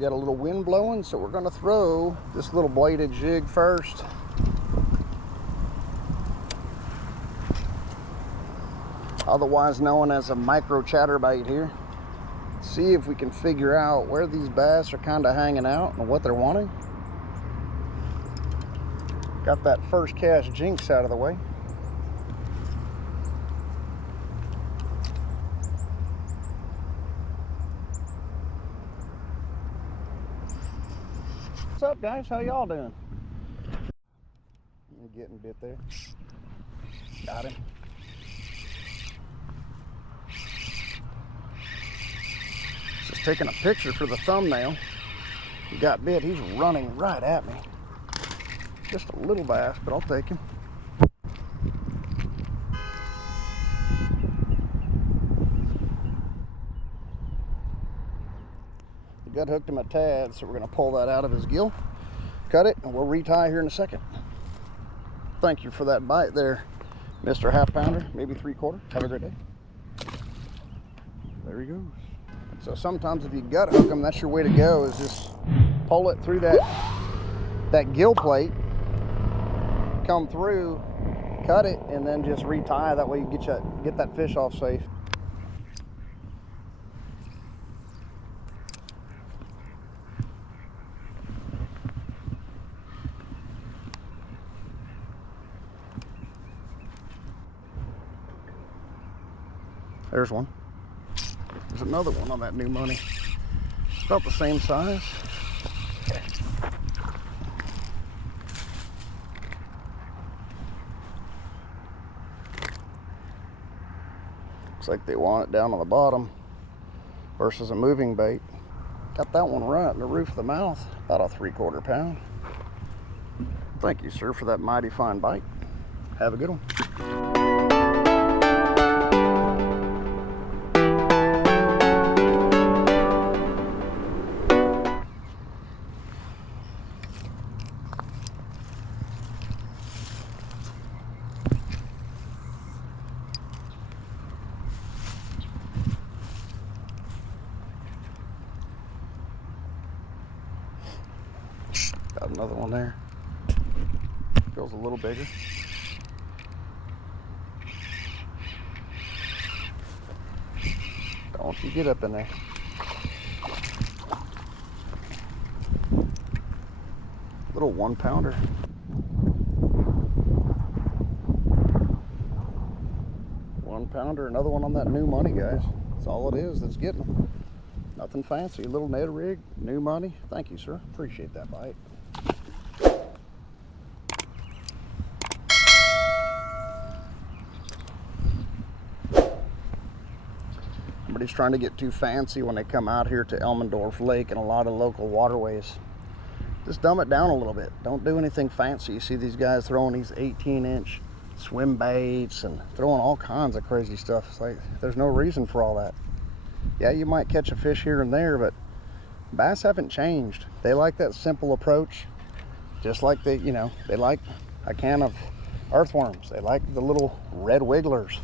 We got a little wind blowing, so we're gonna throw this little bladed jig first. Otherwise known as a micro chatterbait here. See if we can figure out where these bass are kind of hanging out and what they're wanting. Got that first cast jinx out of the way. What's up, guys? How y'all doing? I'm getting bit there. Got him. Just taking a picture for the thumbnail. He got bit. He's running right at me. Just a little bass, but I'll take him. The gut hooked him a tad, so we're going to pull that out of his gill, cut it, and we'll retie here in a second. Thank you for that bite there, Mr. Half Pounder, maybe 3/4. Have a great day. There he goes. So sometimes if you gut hook them, that's your way to go, is just pull it through that gill plate, come through, cut it, and then just retie. That way you get that fish off safe. There's one. There's another one on that new money. About the same size. Looks like they want it down on the bottom versus a moving bait. Got that one right in the roof of the mouth, about a 3/4 pound. Thank you, sir, for that mighty fine bite. Have a good one. Got another one there. Feels a little bigger. Don't you get up in there. Little 1-pounder. 1-pounder, another one on that new money, guys. That's all it is that's getting them. Nothing fancy, little Ned rig, new money. Thank you, sir. Appreciate that bite. Everybody's trying to get too fancy when they come out here to Elmendorf Lake and a lot of local waterways. Just dumb it down a little bit. Don't do anything fancy. You see these guys throwing these 18-inch swim baits and throwing all kinds of crazy stuff. It's like there's no reason for all that. Yeah, you might catch a fish here and there, but bass haven't changed. They like that simple approach, just like they like a can of earthworms. They like the little red wigglers.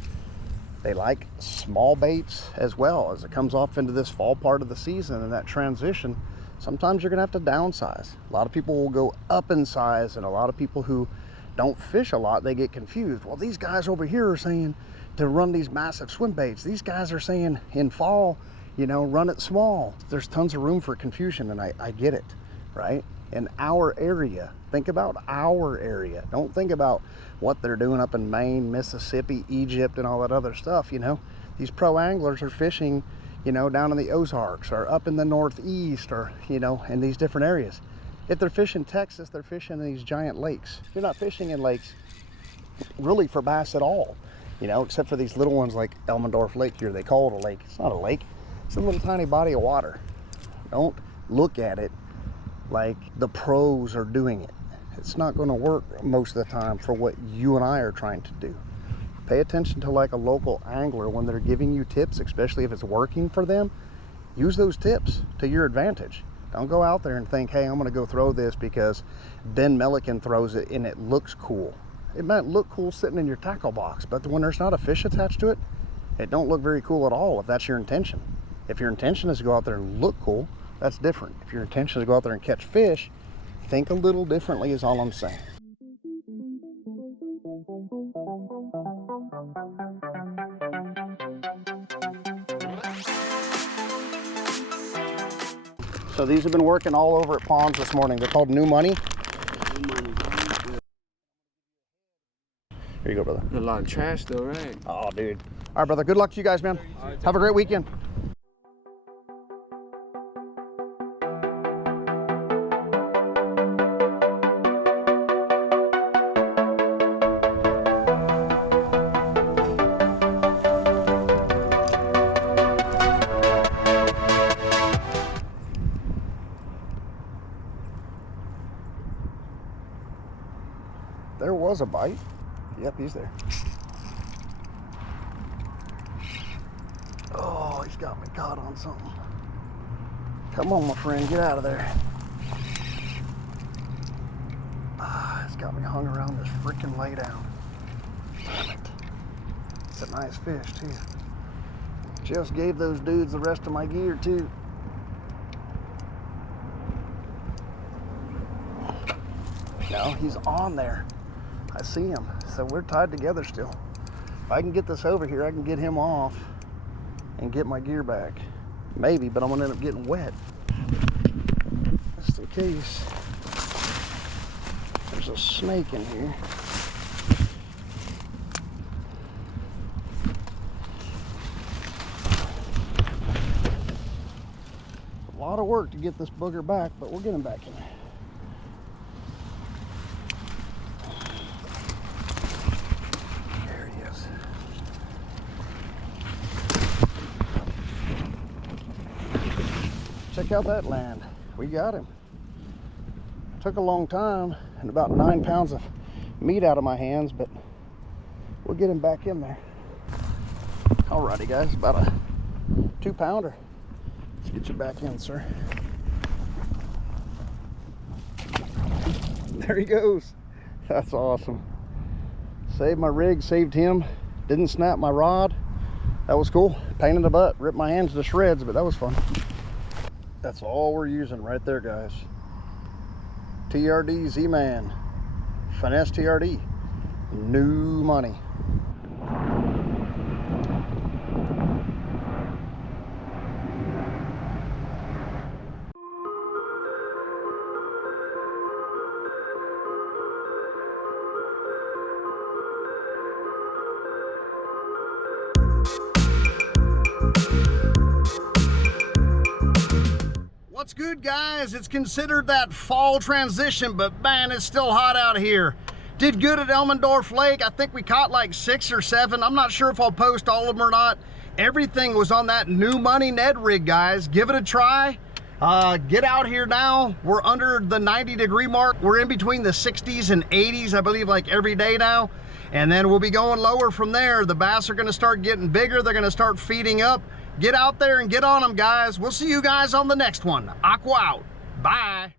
They like small baits as well. As it comes off into this fall part of the season and that transition, sometimes you're gonna have to downsize. A lot of people will go up in size, and a lot of people who don't fish a lot, they get confused. Well, these guys over here are saying to run these massive swim baits. These guys are saying in fall, run it small. There's tons of room for confusion, and I get it, right? In our area, think about our area. Don't think about what they're doing up in Maine, Mississippi, Egypt, and all that other stuff. These pro anglers are fishing, down in the Ozarks or up in the Northeast, or, in these different areas. If they're fishing Texas, they're fishing in these giant lakes. You're not fishing in lakes really for bass at all, except for these little ones like Elmendorf Lake here. They call it a lake. It's not a lake. It's a little tiny body of water. Don't look at it like the pros are doing it. It's not going to work most of the time for what you and I are trying to do. Pay attention to like a local angler when they're giving you tips, especially if it's working for them. Use those tips to your advantage. Don't go out there and think, hey, I'm going to go throw this because Ben Milliken throws it and it looks cool. It might look cool sitting in your tackle box, but when there's not a fish attached to it, it don't look very cool at all if that's your intention. If your intention is to go out there and look cool, That's different. If your intention is to go out there and catch fish, think a little differently is all I'm saying. So these have been working all over at ponds this morning. They're called New Money. Here you go, brother. A lot of trash though, right? Oh, dude. All right, brother. Good luck to you guys, man. Have a great weekend. There was a bite. Yep, he's there. Oh, he's got me caught on something. Come on, my friend, get out of there. Ah, it's got me hung around this freaking laydown. Damn it. It's a nice fish, too. Just gave those dudes the rest of my gear, too. No, he's on there. I see him, so we're tied together still. If I can get this over here, I can get him off and get my gear back. Maybe, but I'm gonna end up getting wet. Just in case. There's a snake in here. A lot of work to get this booger back, but we'll get him back in there. Check out that land. We got him. Took a long time and about 9 pounds of meat out of my hands, but we'll get him back in there. Alrighty, guys, about a 2-pounder. Let's get you back in, sir. There he goes. That's awesome. Saved my rig, saved him. Didn't snap my rod. That was cool. Pain in the butt, ripped my hands to shreds, but that was fun. That's all we're using right there, guys. TRD Z-Man. Finesse TRD. New Money. What's good, guys? It's considered that fall transition, but man, it's still hot out here. Did good at Elmendorf Lake. I think we caught like 6 or 7. I'm not sure if I'll post all of them or not. Everything was on that New Money Ned rig, guys. Give it a try. Get out here now. We're under the 90-degree mark. We're in between the 60s and 80s, I believe, like every day now. And then we'll be going lower from there. The bass are going to start getting bigger. They're going to start feeding up. Get out there and get on them, guys. We'll see you guys on the next one. Aqua out. Bye.